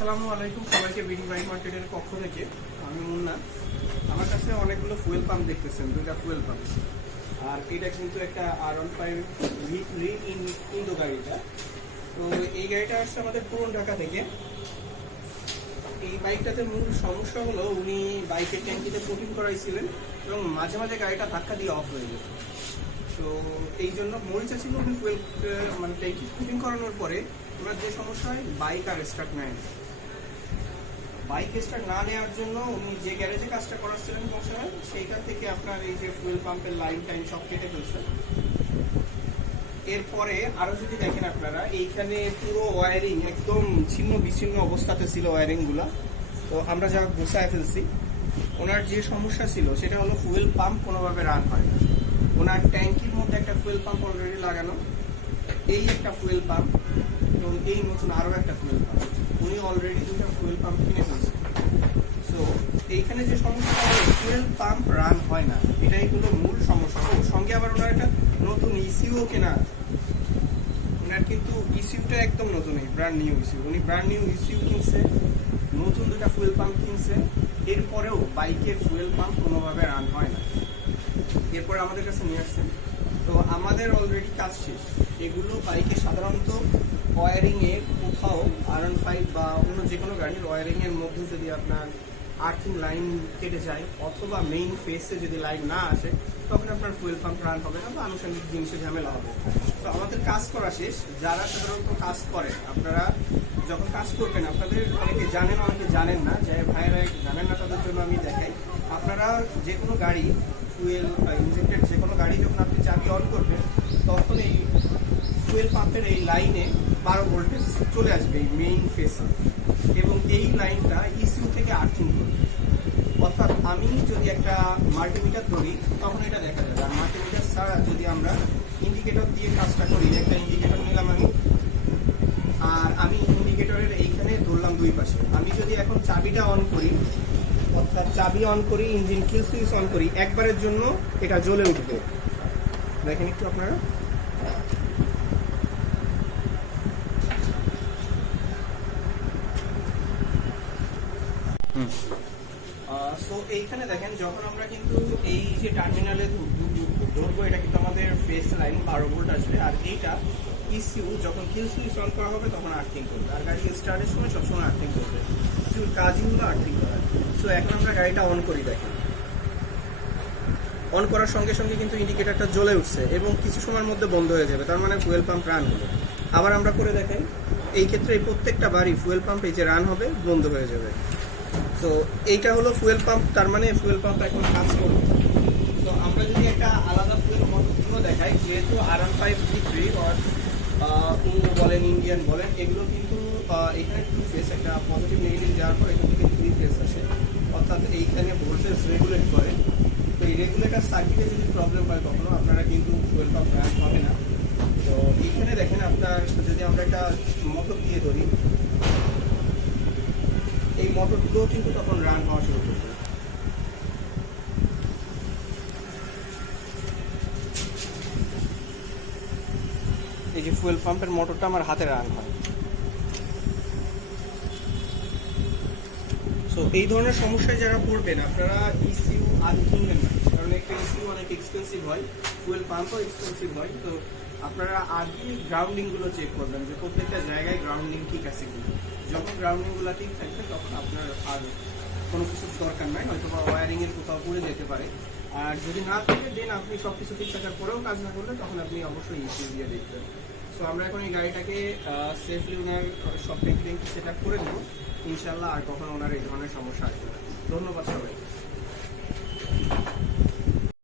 আসসালামু আলাইকুম সবাইকে বিডি বাইক মার্কেটের পক্ষ থেকে আমি মুন্না। আমার কাছে অনেকগুলো ফুয়েল পাম্প দেখতেছেন, দুইটা ফুয়েল পাম্প। আর এটা কিন্তু একটা R15 ইন্দো গাড়িটা। তো এই গাড়িটা আসছে আমাদের পুরান ঢাকা থেকে। এই বাইকটাতে মূল সমস্যা হলো উনি বাইকের ট্যাঙ্কিতে পুটিং করাইছিলেন এবং মাঝে মাঝে গাড়িটা ধাক্কা দিয়ে অফ হয়ে যেত। তো এই জন্য মরিচা ছিল উনি ফুয়েল মানে ট্যাঙ্কি পুটিং করানোর পরে ওনার যে সমস্যা হয় বাইক আর স্টার্ট নেয় না। বাইক স্টার্ট না নেওয়ার জন্য উনি যে গ্যারেজে কাজটা করাচ্ছিলেন বসায় সেইটা থেকে আপনার এই যে ফুয়েল পাম্পের লাইন টাইন সব কেটে ফেলছে। এরপরে আরো যদি দেখেন আপনারা এইখানে পুরো ওয়ারিং একদম ছিন্ন বিচ্ছিন্ন অবস্থাতে ছিল ওয়ারিং গুলা। তো আমরা যা গুছায় ফেলছি। ওনার যে সমস্যা ছিল সেটা হলো ফুয়েল পাম্প কোনোভাবে রান হয় না। ওনার ট্যাঙ্কির মধ্যে একটা ফুয়েল পাম্প অলরেডি লাগানো, এই একটা ফুয়েল পাম্প এবং এই নতুন আরো একটা ফুয়েল পাম্প। উনি অলরেডি দুটো ফুয়েল পাম্প কিনে ফেলছেন। সো এইখানে যে সমস্যাটা হলো ফুয়েল পাম্প রান হয় না, এটাই হলো মূল সমস্যা। ওর সঙ্গে আবার ওনার একটা নতুন ইসিউ কেনা। ওনার কিন্তু ইসিউটা একদম নতুন, ব্র্যান্ড নিউ ইসিউ। উনি ব্র্যান্ড নিউ ইসিউ কিনছে, নতুন দুটা ফুয়েল পাম্প কিনছে। এরপরেও বাইকের ফুয়েল পাম্প কোনোভাবে রান হয় না। এরপরে আমাদের কাছে নিয়ে আসছেন। তো আমাদের অলরেডি কাজ শেষ। এগুলো বাইকে সাধারণত ওয়ারিং এ কোথাও R15 বা অন্য যে কোনো গাড়ির ওয়ারিং এর মধ্যে যদি আপনার আর্থিং লাইন কেটে যায় অথবা মেইন ফেসে যদি লাইন না আসে তখন আপনার ফুয়েল পাম্প রান হবে না বা আনুষঙ্গিক জিনিসে ঝামেলা হবে। তো আমাদের কাজ করা শেষ। যারা সাধারণত কাজ করে, আপনারা যখন কাজ করবেন, আপনাদের অনেকে জানেন অনেকে জানেন না, যে ভাইয়েরা জানেন না তাদের জন্য আমি দেখাই। আপনারা যে কোনো গাড়ি ফুয়েল ইনজেক্টেড যে কোনো গাড়ি যখন আপনি চাবি অন করবেন তখন এই ফুয়েল পাম্পের এই লাইনে 12 ভোল্টেজ চলে আসবে এই মেইন ফেসে, এবং এই লাইনটা ইসিউ থেকে আর্থিং করবে। অর্থাৎ আমি যদি একটা মাল্টিমিটার ধরি তখন এটা দেখা যাবে। আর মাল্টিমিটার ছাড়া যদি আমরা ইন্ডিকেটর দিয়ে কাজটা করি, একটা ইন্ডিকেটর নিলাম আমি, আর আমি ইন্ডিকেটরের এইখানে ধরলাম দুই পাশে। আমি যদি এখন চাবিটা অন করি, অর্থাৎ চাবি অন করি, ইঞ্জিন কিল সুইচ অন করি, একবারের জন্য এটা জ্বলে উঠবে। দেখেন একটু আপনারা। সো এইখানে দেখেন যখন আমরা কিন্তু এই যে টার্মিনালে ধরবো, এটা কিন্তু আমাদের ফেস লাইন 12 ভোল্ট আসবে। আর এইটা ইসিউ যখন কিল সুইচ অন করা হবে তখন আর্থিং করবে। আর গাড়ি স্টার্টের সময় সবসময় আর্থিং করবে। ইসিউর কাজই হলো আর্থিং করা। সো এখন আমরা গাড়িটা অন করি, দেখেন অন করার সঙ্গে সঙ্গে কিন্তু ইন্ডিকেটরটা জ্বলে উঠছে এবং কিছু সময়ের মধ্যে বন্ধ হয়ে যাবে। তার মানে ফুয়েল পাম্প রান হলো। আবার আমরা করে দেখাই। এই ক্ষেত্রে প্রত্যেকটা বাড়ি ফুয়েল পাম্প এই যে রান হবে, বন্ধ হয়ে যাবে। তো এইটা হলো ফুয়েল পাম্প, তার মানে ফুয়েল পাম্প এখন কাজ করবে। তো আমরা যদি একটা আলাদা ফুয়েল মোটরগুলো দেখাই, যেহেতু R15 V3 ইন্দো বলেন ইন্ডিয়ান বলেন, এগুলো কিন্তু এখানে 2 ফেস, একটা পজিটিভ নেগেটিভ যাওয়ার পর এখান থেকে 3 ফেস আসে। অর্থাৎ এইখানে ভোল্টেজ রেগুলেট করে। তো এই রেগুলেটার সার্কিটে যদি প্রবলেম হয় কখনো, আপনারা কিন্তু ফুয়েল পাম্প রান হবে না। তো এইখানে দেখেন আপনার যদি আমরা একটা মোটর দিয়ে ধরি, এই মোটরগুলো কিন্তু তখন রান হওয়া শুরু করবে। এই যে ফুয়েল পাম্পের মোটরটা আমার হাতে রান হয়। সো এই ধরনের সমস্যায় যারা পড়বেন, আপনারা ইসিউ আগে কিনবেন না, কারণ একটা ইসিউ অনেক এক্সপেন্সিভ হয়, ফুয়েল পাম্পও এক্সপেন্সিভ হয়। তো আপনারা আগে গ্রাউন্ডিংগুলো চেক করবেন যে প্রত্যেকটা জায়গায় গ্রাউন্ডিং ঠিক আছে কিনা। যখন গ্রাউন্ডিংগুলো ঠিক থাকবে তখন আপনার আর কোনো কিছুর দরকার নাই, হয়তো বা ওয়ারিংয়ের কোথাও পড়ে যেতে পারে। আর যদি না থাকে দেন আপনি সব কিছু ঠিক থাকার পরেও কাজ না করলে তখন আপনি অবশ্যই ইসিউ দিয়ে দেখবেন। সো আমরা এখন এই গাড়িটাকে সেফলি ওনার সব টেকনিক সেট আপ করে দেবো। ইনশাল্লাহ আর কখনো ওনার এই ধরনের সমস্যা আসবে না। ধন্যবাদ সবাই।